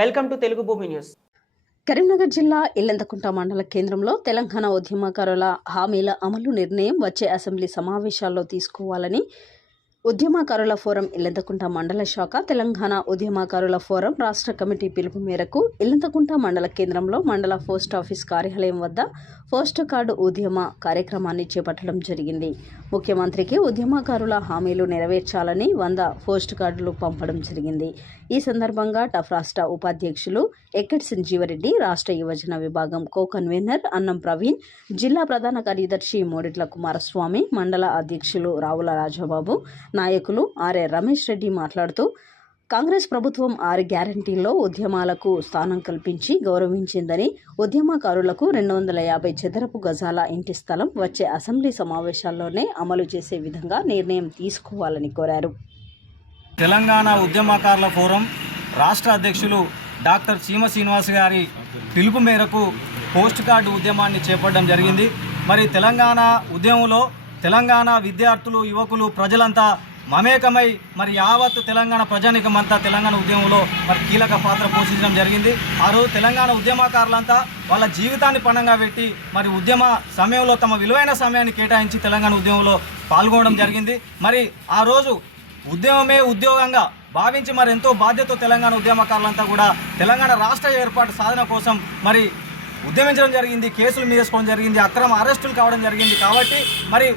Welcome to Telugu భూమి news. Karimnagar జిల్లా ఇల్లంతకుంట మండల కేంద్రంలో తెలంగాణ ఉద్యమకారుల హామీల అమలు నిర్ణయం వచ్చే అసెంబ్లీ సమావేశాల్లో తీసుకోవాలని ఉద్యమకారుల ఫోరం ఇల్లంతకుంట మండల శాఖ తెలంగాణ ఉద్యమకారుల ఫోరం రాష్ట్ర కమిటీ పిలుపు మేరకు ఇల్లంతకుంట మండల కేంద్రంలో మండల పోస్ట్ ఆఫీస్ కార్యాలయం వద్ద పోస్ట్ కార్డు ఉద్యమ కార్యక్రమాన్ని చేపట్టడం జరిగింది. ముఖ్యమంత్రికి ఉద్యమకారుల హామీలు నెరవేర్చాలని 100 పోస్ట్ కార్డులు పంపడం జరిగింది. ఈ సందర్భంగా టఫ్ రాష్ట్ర ఉపాధ్యక్షులు ఎక్కడి సంజీవరెడ్డి, రాష్ట్ర యువజన విభాగం కో కన్వీనర్ అన్నం ప్రవీణ్, జిల్లా ప్రధాన కార్యదర్శి మోడిట్ల కుమారస్వామి, మండల అధ్యక్షులు రావుల రాజబాబు, నాయకులు ఆర్ఏ రమేష్ రెడ్డి మాట్లాడుతూ కాంగ్రెస్ ప్రభుత్వం 6 గ్యారంటీల్లో ఉద్యమాలకు స్థానం కల్పించి గౌరవించిందని, ఉద్యమకారులకు 250 చదరపు గజాల ఇంటి స్థలం వచ్చే అసెంబ్లీ సమావేశాల్లోనే అమలు చేసే విధంగా నిర్ణయం తీసుకోవాలని కోరారు. తెలంగాణ ఉద్యమకారుల ఫోరం రాష్ట్ర అధ్యక్షులు డాక్టర్ చీమ శ్రీనివాస్ గారి పిలుపు మేరకు పోస్ట్ కార్డు ఉద్యమాన్ని చేపట్టడం జరిగింది. మరి తెలంగాణ ఉద్యమంలో తెలంగాణ విద్యార్థులు, యువకులు, ప్రజలంతా మమేకమై మరి యావత్ తెలంగాణ ప్రజానికమంతా తెలంగాణ ఉద్యమంలో మరి కీలక పాత్ర పోషించడం జరిగింది. ఆ రోజు తెలంగాణ ఉద్యమకారులంతా వాళ్ళ జీవితాన్ని పణంగా పెట్టి మరి ఉద్యమ సమయంలో తమ విలువైన సమయాన్ని కేటాయించి తెలంగాణ ఉద్యమంలో పాల్గొనడం జరిగింది. మరి ఆ రోజు ఉద్యమమే ఉద్యోగంగా భావించి మరి ఎంతో బాధ్యతతో తెలంగాణ ఉద్యమకారులంతా కూడా తెలంగాణ రాష్ట్ర ఏర్పాటు సాధన కోసం మరి ఉద్యమించడం జరిగింది. కేసులు వేసుకోవడం జరిగింది, అక్రమ అరెస్టులు కావడం జరిగింది. కాబట్టి మరి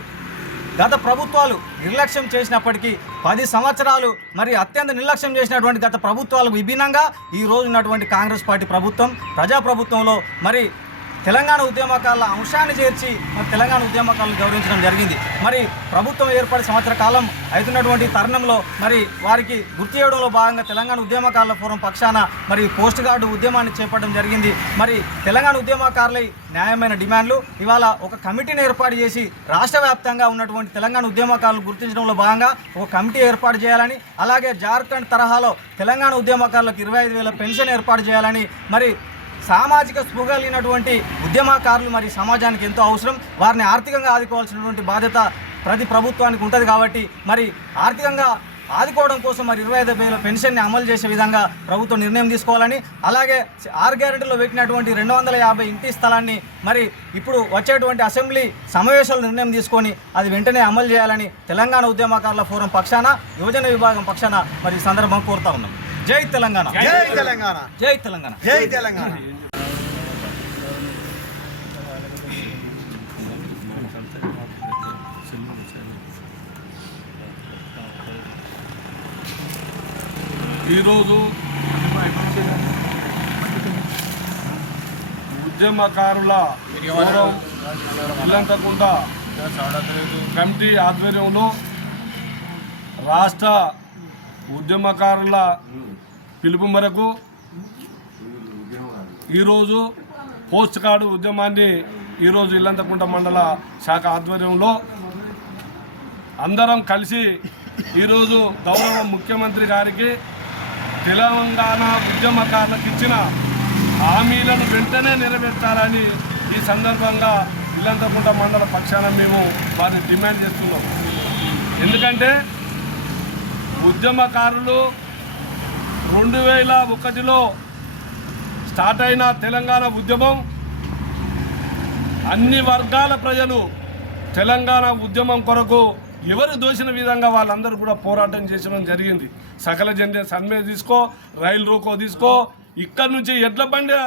గత ప్రభుత్వాలు నిర్లక్ష్యం చేసినప్పటికీ 10 సంవత్సరాలు మరి అత్యంత నిర్లక్ష్యం చేసినటువంటి గత ప్రభుత్వాలకు విభిన్నంగా ఈ రోజు ఉన్నటువంటి కాంగ్రెస్ పార్టీ ప్రభుత్వం ప్రజాప్రభుత్వంలో మరి తెలంగాణ ఉద్యమకారుల అంశాన్ని చేర్చి మరి తెలంగాణ ఉద్యమకారులను గౌరవించడం జరిగింది. మరి ప్రభుత్వం ఏర్పడి సంవత్సర కాలం అవుతున్నటువంటి తరుణంలో మరి వారికి గుర్తు చేయడంలో భాగంగా తెలంగాణ ఉద్యమకారుల ఫోరం పక్షాన మరి పోస్ట్ కార్డు ఉద్యమాన్ని చేపట్టడం జరిగింది. మరి తెలంగాణ ఉద్యమకారులై న్యాయమైన డిమాండ్లు ఇవాళ ఒక కమిటీని ఏర్పాటు చేసి రాష్ట్ర వ్యాప్తంగా ఉన్నటువంటి తెలంగాణ ఉద్యమకారులు గుర్తించడంలో భాగంగా ఒక కమిటీ ఏర్పాటు చేయాలని, అలాగే జార్ఖండ్ తరహాలో తెలంగాణ ఉద్యమకారులకు 25,000 పెన్షన్ ఏర్పాటు చేయాలని, మరి సామాజిక స్పృహ కలిగినటువంటి ఉద్యమకారులు మరి సమాజానికి ఎంతో అవసరం. వారిని ఆర్థికంగా ఆదుకోవాల్సినటువంటి బాధ్యత ప్రతి ప్రభుత్వానికి ఉంటుంది. కాబట్టి మరి ఆర్థికంగా ఆదుకోవడం కోసం మరి 25,000 పెన్షన్ని అమలు చేసే విధంగా ప్రభుత్వం నిర్ణయం తీసుకోవాలని, అలాగే 6 గ్యారెంటీలో పెట్టినటువంటి 250 ఇంటి స్థలాన్ని మరి ఇప్పుడు వచ్చేటువంటి అసెంబ్లీ సమావేశాలు నిర్ణయం తీసుకొని అది వెంటనే అమలు చేయాలని తెలంగాణ ఉద్యమకారుల ఫోరం పక్షాన, యువజన విభాగం పక్షాన మరి ఈ సందర్భం కోరుతా ఉన్నాం. జై తెలంగాణ, జై తెలంగాణ, జై తెలంగాణ, జై తెలంగాణ. ఈరోజు ఉద్యమకారుల ఫోరం ఇల్లంతకుంట కమిటీ ఆధ్వర్యంలో రాష్ట్ర ఉద్యమకారుల పిలుపు మేరకు ఈరోజు పోస్ట్ కార్డు ఉద్యమాన్ని ఈరోజు ఇల్లంతకుంట మండల శాఖ ఆధ్వర్యంలో అందరం కలిసి ఈరోజు గౌరవ ముఖ్యమంత్రి గారికి తెలంగాణ ఉద్యమకారులకు ఇచ్చిన హామీలను వెంటనే నెరవేర్చాలని ఈ సందర్భంగా ఇల్లంతకుంట మండల పక్షాన మేము వారిని డిమాండ్ చేస్తున్నాం. ఎందుకంటే ఉద్యమకారులు 2001లో స్టార్ట్ అయిన తెలంగాణ ఉద్యమం అన్ని వర్గాల ప్రజలు తెలంగాణ ఉద్యమం కొరకు ఎవరు దోచిన విధంగా వాళ్ళందరూ కూడా పోరాటం చేసడం జరిగింది. సకల జన సమ్మె తీసుకో, రైలు రోకో తీసుకో, ఇక్కడ నుంచి ఎడ్ల బండి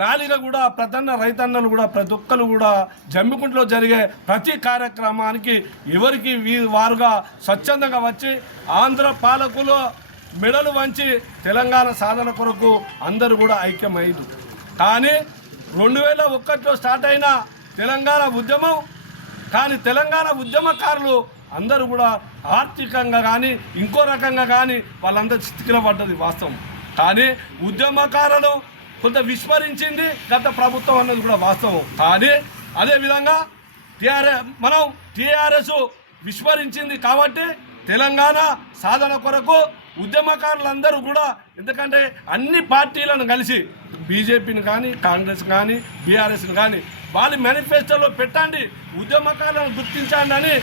ర్యాలీగా కూడా ప్రతన్న రైతన్నలు కూడా ప్రతి ఒక్కరు కూడా జమ్మికుంటలో జరిగే ప్రతి కార్యక్రమానికి ఎవరికి వారుగా స్వచ్ఛందంగా వచ్చి ఆంధ్ర పాలకులు మెడలు వంచి తెలంగాణ సాధన కొరకు అందరూ కూడా ఐక్యమైంది. కానీ 2001లో స్టార్ట్ అయిన తెలంగాణ ఉద్యమం కానీ తెలంగాణ ఉద్యమకారులు అందరూ కూడా ఆర్థికంగా కానీ ఇంకో రకంగా కానీ వాళ్ళందరూ చితికిన పడ్డది వాస్తవం. కానీ ఉద్యమకారులు కొంత విస్మరించింది గత ప్రభుత్వం అన్నది కూడా వాస్తవం. కానీ అదేవిధంగా టీఆర్ఎస్ విస్మరించింది. కాబట్టి తెలంగాణ సాధన కొరకు ఉద్యమకారులందరూ కూడా ఎందుకంటే అన్ని పార్టీలను కలిసి బీజేపీని కానీ కాంగ్రెస్ కానీ బీఆర్ఎస్ని కానీ వాళ్ళ మేనిఫెస్టోలో పెట్టండి, ఉద్యమకాలను గుర్తించండి అని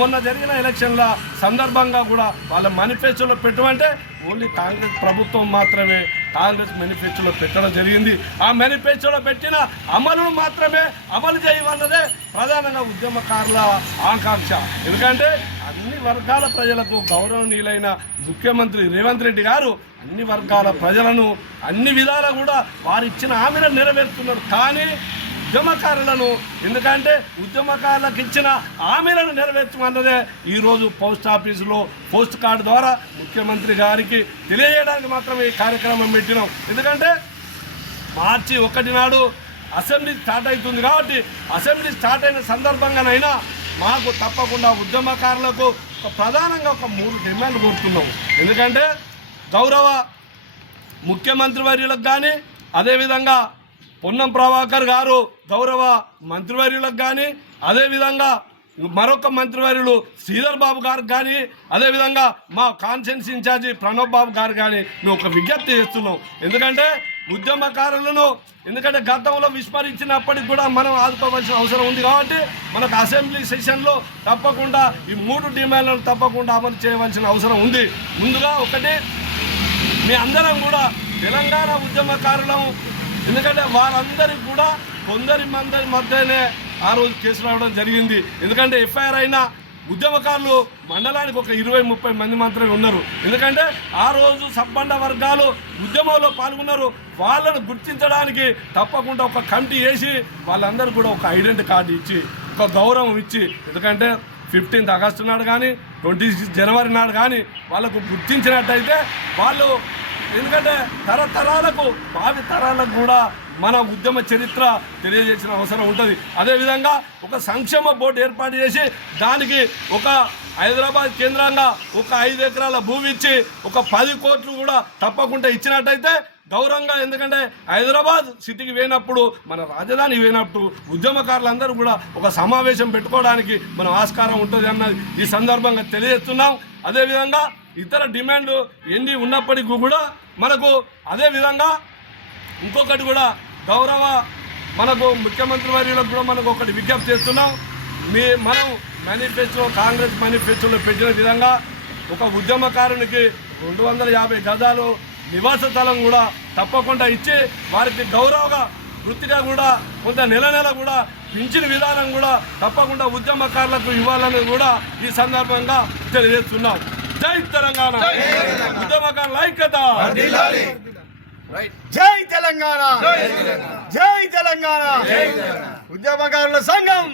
మొన్న జరిగిన ఎలక్షన్ల సందర్భంగా కూడా వాళ్ళ మేనిఫెస్టోలో పెట్టమంటే ఓన్లీ కాంగ్రెస్ ప్రభుత్వం మాత్రమే కాంగ్రెస్ మేనిఫెస్టోలో పెట్టడం జరిగింది. ఆ మేనిఫెస్టోలో పెట్టిన అమలును మాత్రమే అమలు చేయవన్నదే ప్రధానంగా ఉద్యమకారుల ఆకాంక్ష. ఎందుకంటే అన్ని వర్గాల ప్రజలకు గౌరవనీయులైన ముఖ్యమంత్రి రేవంత్ రెడ్డి గారు అన్ని వర్గాల ప్రజలను అన్ని విధాలా కూడా వారు ఇచ్చిన హామీలను నెరవేరుతున్నారు. కానీ ఉద్యమకారులను, ఎందుకంటే ఉద్యమకారులకు ఇచ్చిన హామీలను నెరవేర్చమన్నదే ఈరోజు పోస్ట్ ఆఫీసులో పోస్ట్ కార్డు ద్వారా ముఖ్యమంత్రి గారికి తెలియజేయడానికి మాత్రమే ఈ కార్యక్రమం పెట్టినాం. ఎందుకంటే మార్చి 1 నాడు అసెంబ్లీ స్టార్ట్ అవుతుంది కాబట్టి అసెంబ్లీ స్టార్ట్ అయిన సందర్భంగానైనా మాకు తప్పకుండా ఉద్యమకారులకు ప్రధానంగా ఒక 3 డిమాండ్లు కోరుతున్నాం. ఎందుకంటే గౌరవ ముఖ్యమంత్రి వర్యులకు కానీ, అదేవిధంగా పొన్నం ప్రభాకర్ గారు గౌరవ మంత్రివర్యులకు కానీ, అదేవిధంగా మరొక మంత్రివర్యులు శ్రీధర్ బాబు గారికి కానీ, అదేవిధంగా మా కాన్ఫరెన్స్ ఇన్ఛార్జి ప్రణబ్ బాబు గారు కానీ మేము ఒక విజ్ఞప్తి చేస్తున్నాం. ఎందుకంటే ఉద్యమకారులను గతంలో విస్మరించినప్పటికి కూడా మనం ఆదుకోవాల్సిన అవసరం ఉంది. కాబట్టి మనకు అసెంబ్లీ సెషన్లో తప్పకుండా ఈ 3 డిమాండ్లను తప్పకుండా అమలు చేయవలసిన అవసరం ఉంది. ముందుగా ఒకటి, మీ అందరం కూడా తెలంగాణ ఉద్యమకారులం, ఎందుకంటే వారందరికీ కూడా కొందరి మంది మధ్యనే ఆ రోజు కేసు రావడం జరిగింది. ఎందుకంటే ఎఫ్ఐఆర్ అయిన ఉద్యమకారులు మండలానికి ఒక 20-30 మంది మాత్రమే ఉన్నారు. ఎందుకంటే ఆ రోజు సబ్బండ వర్గాలు ఉద్యమంలో పాల్గొన్నారు. వాళ్ళను గుర్తించడానికి తప్పకుండా ఒక కమిటీ వేసి వాళ్ళందరూ కూడా ఒక ఐడెంటిటీ కార్డు ఇచ్చి ఒక గౌరవం ఇచ్చి, ఎందుకంటే 15th ఆగస్టు నాడు కానీ 26 జనవరి నాడు కానీ వాళ్ళకు గుర్తించినట్టయితే వాళ్ళు, ఎందుకంటే తరతరాలకు భావి తరాలకు కూడా మన ఉద్యమ చరిత్ర తెలియజేసిన అవసరం ఉంటుంది. అదేవిధంగా ఒక సంక్షేమ బోర్డు ఏర్పాటు చేసి దానికి ఒక హైదరాబాద్ కేంద్రంగా ఒక 5 ఎకరాల భూమి ఇచ్చి ఒక 10 కోట్లు కూడా తప్పకుండా ఇచ్చినట్టయితే గౌరవంగా, ఎందుకంటే హైదరాబాద్ సిటీకి పోయినప్పుడు మన రాజధాని పోయినప్పుడు ఉద్యమకారులందరూ కూడా ఒక సమావేశం పెట్టుకోవడానికి మన ఆస్కారం ఉంటుంది అన్నది ఈ సందర్భంగా తెలియజేస్తున్నాం. అదేవిధంగా ఇతర డిమాండ్లు ఎన్ని ఉన్నప్పటికీ కూడా మనకు అదేవిధంగా ఇంకొకటి కూడా గౌరవ మనకు ముఖ్యమంత్రి వర్యులకు కూడా మనకు ఒకటి విజ్ఞప్తి చేస్తున్నాం. మనం మేనిఫెస్టో కాంగ్రెస్ మేనిఫెస్టోలో పెట్టిన విధంగా ఒక ఉద్యమకారునికి 250 గజాలు నివాస స్థలం కూడా తప్పకుండా ఇచ్చి వారికి గౌరవంగా వృత్తిగా కూడా కొంత నెల కూడా పెంచిన విధానం కూడా తప్పకుండా ఉద్యమకారులకు ఇవ్వాలని కూడా ఈ సందర్భంగా తెలియజేస్తున్నాం. జై తెలంగాణ, ఉద్యమకారుల ఐక్యత. జై తెలంగాణ, జై తెలంగాణ, ఉద్యమకారుల సంఘం.